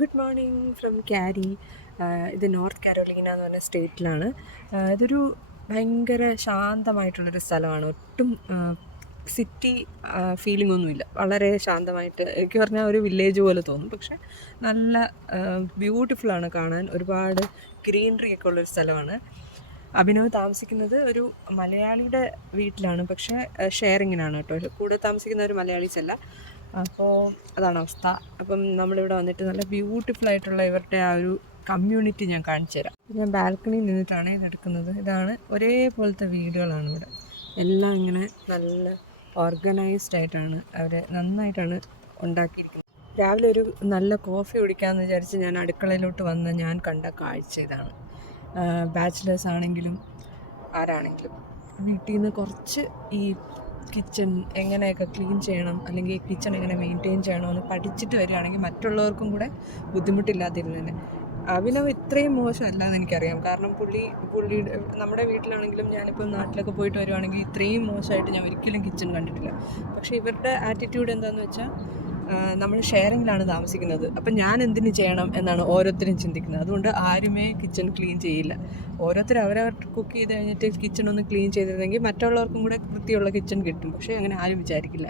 Good morning from carry. ഇത് north Carolina എന്ന് പറഞ്ഞ സ്റ്റേറ്റിലാണ്. ഇതൊരു ഭയങ്കര ശാന്തമായിട്ടുള്ളൊരു സ്ഥലമാണ്. ഒട്ടും സിറ്റി ഫീലിംഗ് ഒന്നുമില്ല. വളരെ ശാന്തമായിട്ട് എനിക്ക് പറഞ്ഞാൽ ഒരു വില്ലേജ് പോലെ തോന്നും. പക്ഷെ നല്ല ബ്യൂട്ടിഫുള്ളാണ് കാണാൻ. ഒരുപാട് ഗ്രീനറി ഒക്കെ ഉള്ളൊരു സ്ഥലമാണ്. അഭിനവ് താമസിക്കുന്നത് ഒരു മലയാളിയുടെ വീട്ടിലാണ്. പക്ഷേ ഷെയറിങ്ങിനാണ് കേട്ടോ. കൂടെ താമസിക്കുന്ന ഒരു മലയാളീസ് അല്ല. അപ്പോൾ അതാണ് അവസ്ഥ. അപ്പം നമ്മളിവിടെ വന്നിട്ട് നല്ല ബ്യൂട്ടിഫുൾ ആയിട്ടുള്ള ഇവരുടെ ആ ഒരു കമ്മ്യൂണിറ്റി ഞാൻ കാണിച്ചു തരാം. ഞാൻ ബാൽക്കണിയിൽ നിന്നിട്ടാണ് ഇതെടുക്കുന്നത്. ഇതാണ് ഒരേപോലത്തെ വീടുകളാണ് ഇവിടെ. എല്ലാം ഇങ്ങനെ നല്ല ഓർഗനൈസ്ഡ് ആയിട്ടാണ് അവർ നന്നായിട്ടാണ് ഉണ്ടാക്കിയിരിക്കുന്നത്. രാവിലെ ഒരു നല്ല കോഫി കുടിക്കാമെന്ന് വിചാരിച്ച് ഞാൻ അടുക്കളയിലോട്ട് വന്ന് ഞാൻ കണ്ട കാഴ്ച ഇതാണ്. ബാച്ചിലേഴ്സ് ആണെങ്കിലും ആരാണെങ്കിലും വീട്ടിൽ നിന്ന് കുറച്ച് ഈ കിച്ചൺ എങ്ങനെയൊക്കെ ക്ലീൻ ചെയ്യണം, അല്ലെങ്കിൽ കിച്ചൺ എങ്ങനെ മെയിൻറ്റെയിൻ ചെയ്യണമെന്ന് പഠിച്ചിട്ട് വരികയാണെങ്കിൽ മറ്റുള്ളവർക്കും കൂടെ ബുദ്ധിമുട്ടില്ലാതിരുന്നതന്നെ. അഭിനവ് ഇത്രയും മോശമല്ല എന്ന് എനിക്കറിയാം. കാരണം പുള്ളിയുടെ നമ്മുടെ വീട്ടിലാണെങ്കിലും ഞാനിപ്പം നാട്ടിലൊക്കെ പോയിട്ട് വരുവാണെങ്കിൽ ഇത്രയും മോശമായിട്ട് ഞാൻ ഒരിക്കലും കിച്ചൺ കണ്ടിട്ടില്ല. പക്ഷേ ഇവരുടെ ആറ്റിറ്റ്യൂഡ് എന്താണെന്ന് വെച്ചാൽ നമ്മൾ ഷെയറിങ്ങിലാണ് താമസിക്കുന്നത്. അപ്പം ഞാൻ എന്തിനു ചെയ്യണം എന്നാണ് ഓരോരുത്തരും ചിന്തിക്കുന്നത്. അതുകൊണ്ട് ആരുമേ കിച്ചൺ ക്ലീൻ ചെയ്യില്ല. ഓരോരുത്തർ അവരവർ കുക്ക് ചെയ്ത് കഴിഞ്ഞിട്ട് കിച്ചൺ ഒന്ന് ക്ലീൻ ചെയ്തിരുന്നെങ്കിൽ മറ്റുള്ളവർക്കും കൂടെ വൃത്തിയുള്ള കിച്ചൺ കിട്ടും. പക്ഷേ അങ്ങനെ ആരും വിചാരിക്കില്ല.